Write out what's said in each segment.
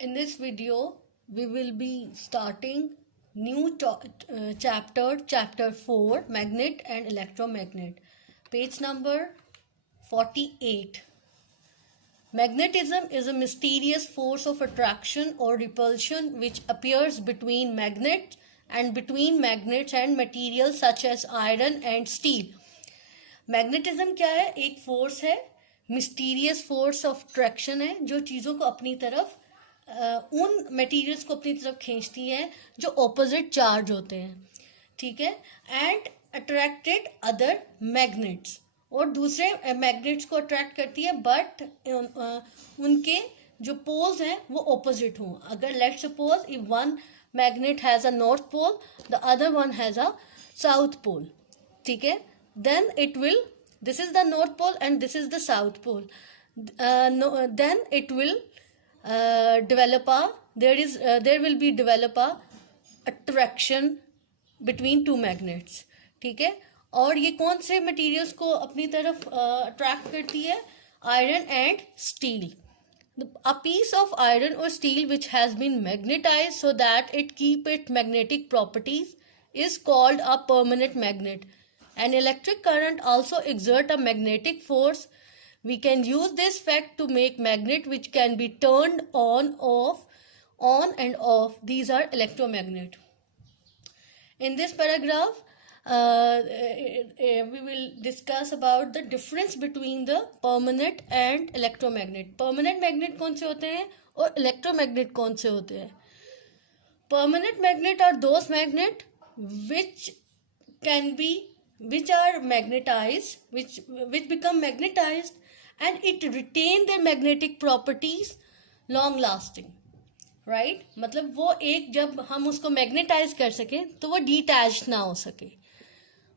In this video, we will be starting new chapter 4, magnet and electromagnet. Page number 48. Magnetism is a mysterious force of attraction or repulsion which appears between magnets and materials such as iron and steel. Magnetism क्या है? एक force है, mysterious force of attraction है जो चीज़ों को अपनी तरफ उन मटेरियल्स को अपनी तरफ खींचती है जो ऑपोजिट चार्ज होते हैं, ठीक है. एंड अट्रैक्टेड अदर मैग्नेट्स, और दूसरे मैग्नेट्स को अट्रैक्ट करती है बट उनके जो पोल्स हैं वो ऑपोजिट हों. अगर let's suppose if one magnet has a north pole, the other one has a south pole, ठीक है, then it will, this is the north pole and this is the south pole, then it will there will be develop a attraction between two magnets, ठीक है. और ये कौन से materials को अपनी तरफ अट्रैक्ट करती है? Iron and steel. A piece of iron or steel which has been magnetized so that it keep its magnetic properties is called a permanent magnet. An electric current also exert a magnetic force. We can use this fact to make magnet which can be turned on and off. These are electromagnet. In this paragraph, we will discuss about the difference between the permanent and electromagnet. Permanent magnet कौन से होते हैं और electromagnet कौन से होते हैं? Permanent magnet are those magnet which are magnetized, which become magnetized and it retain their magnetic properties long lasting, right? मतलब वो एक जब हम उसको मैग्नेटाइज कर सकें तो वो डिटैच ना हो सके.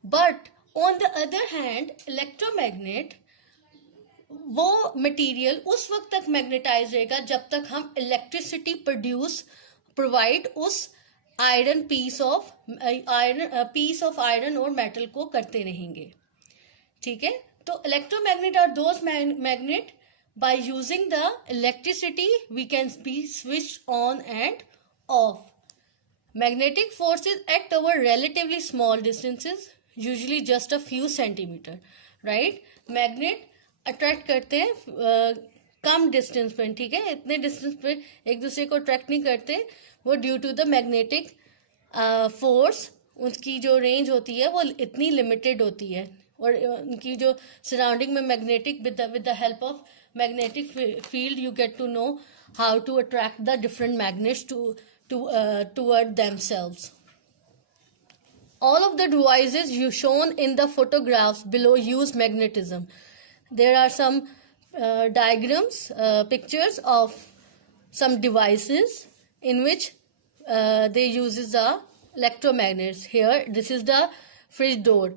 But on the other hand electromagnet, वो मटेरियल उस वक्त तक मैग्नेटाइज रहेगा जब तक हम इलेक्ट्रिसिटी प्रोवाइड उस पीस ऑफ आयरन और मेटल को करते रहेंगे, ठीक है. तो electromagnet are those magnet by using the electricity we can be switch on and off. Magnetic forces act over relatively small distances, usually just a few centimetre, right. Magnet attract करते हैं कम distance पे, ठीक है, इतने distance पे एक दूसरे को अट्रैक्ट नहीं करते. वो due to the magnetic force, उसकी जो रेंज होती है वो इतनी लिमिटेड होती है, और उनकी जो सराउंडिंग में magnetic with the help of magnetic field you get to know how to attract the different magnets toward themselves. All of the devices you shown in the photographs below use magnetism. There are some diagrams, pictures of some devices in which they uses the electromagnets. Here this is the fridge door.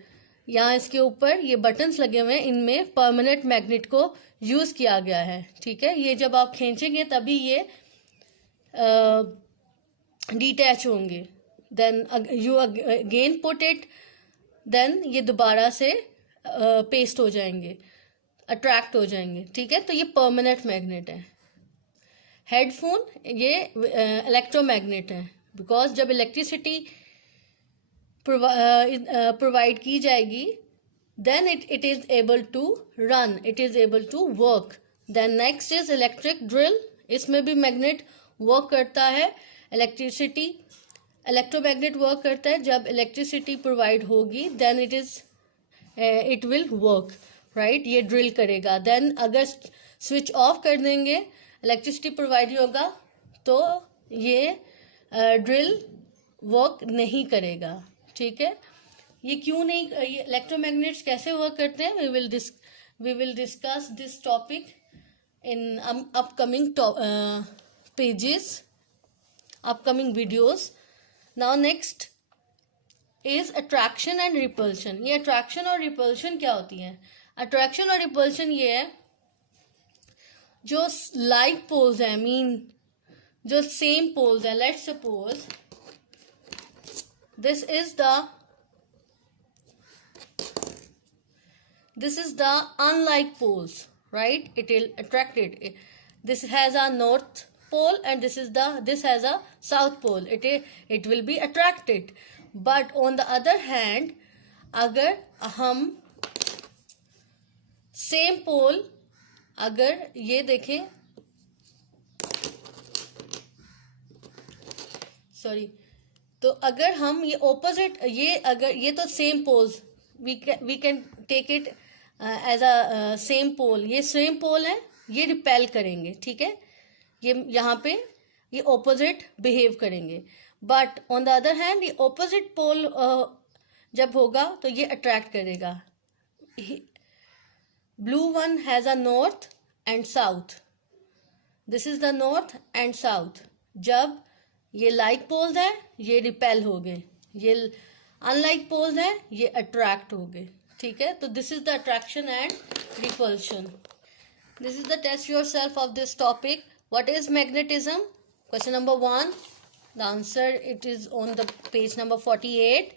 यहाँ इसके ऊपर ये buttons लगे हुए हैं, इनमें permanent magnet को use किया गया है, ठीक है. ये जब आप खींचेंगे तभी ये डिटैच होंगे. Then you again put it, then ये दोबारा से पेस्ट हो जाएंगे, अट्रैक्ट हो जाएंगे, ठीक है. तो ये परमानेंट मैग्नेट है. हेडफोन ये इलेक्ट्रोमैग्नेट है, बिकॉज जब इलेक्ट्रिसिटी प्रोवाइड की जाएगी then it is able to run, it is able to work. Then next is electric drill. इसमें भी मैग्नेट वर्क करता है. इलेक्ट्रोमैग्नेट वर्क करता है जब इलेक्ट्रिसिटी प्रोवाइड होगी then it will work, right. ये ड्रिल करेगा. देन अगर स्विच ऑफ कर देंगे, इलेक्ट्रिसिटी प्रोवाइड होगा तो ये ड्रिल वर्क नहीं करेगा, ठीक है. ये क्यों नहीं, ये इलेक्ट्रोमैग्नेट्स कैसे वर्क करते हैं, we will discuss this topic in upcoming pages, upcoming videos. Now next is attraction and repulsion. ये अट्रैक्शन और रिपल्शन क्या होती है? अट्रैक्शन और रिपल्शन ये है जो लाइक पोल्स हैं, जो सेम पोल्स हैं. Let's suppose this is the unlike poles, right? It will attract it. This has a north pole and this has a south pole. It will be attracted. But on the other hand, अगर हम same pole, अगर ये देखें, sorry, तो अगर हम ये opposite, ये अगर ये तो same poles, we can take it as a same pole, ये सेम पोल है, ये रिपेल करेंगे, ठीक है, ये यहाँ पे ये ऑपोजिट बिहेव करेंगे. But on the other hand ये ऑपोजिट पोल जब होगा तो ये अट्रैक्ट करेगा. Blue one has a north and south, this is the north and south. जब ये लाइक पोल्स है ये रिपेल हो गए, ये अनलाइक पोल्स है ये अट्रैक्ट हो गए, ठीक है. तो this is the attraction and repulsion. This is the test yourself of this topic. What is magnetism? Question number 1. The answer it is on the page number 48.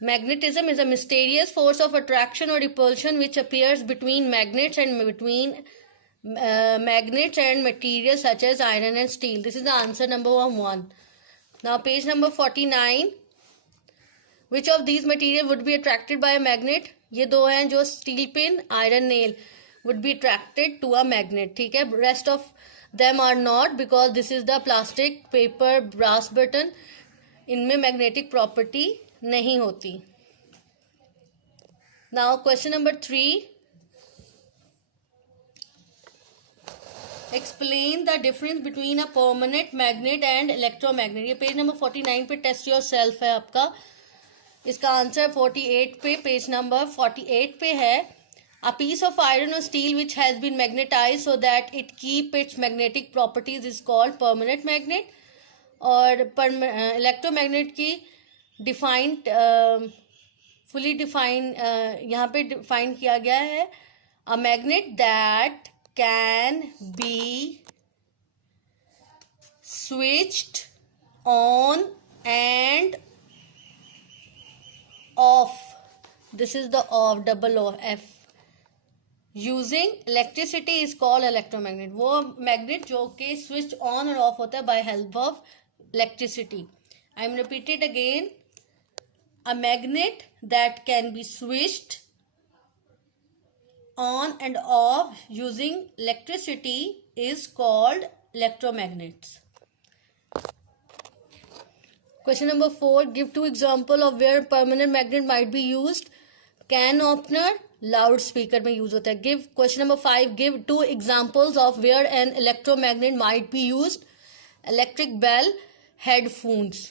Magnetism is a mysterious force of attraction or repulsion which appears between magnets and magnets and materials such as iron and steel. This is the answer number 1. Now page number 49. Which of these material would be attracted by a magnet? ये दो हैं जो steel pin, iron nail would be attracted to a magnet, ठीक है. Rest of them are not because this is the plastic, paper, brass button. इनमें magnetic property नहीं होती. Now question number 3. Explain the difference between a permanent magnet and electromagnet. ये page number 49 पे test your self है आपका. इसका answer 48 पे, page number 48 पे है. A piece of iron or steel which has been magnetized so that it keep its magnetic properties is called permanent magnet. और electromagnet की डिफाइंड, फुली डिफाइन यहाँ पे डिफाइन किया गया है. A magnet that can be switched on and off, this is the off, double off F, using electricity is called electromagnet. वो magnet जो कि स्विच ऑन और ऑफ होता है by help of electricity. I am repeated again. A magnet that can be switched on and off using electricity is called electromagnets. Question number 4. Give 2 examples of where permanent magnet might be used. Can opener, loudspeaker में use होता है. Give question number 5. Give 2 examples of where an electromagnet might be used. Electric bell, headphones.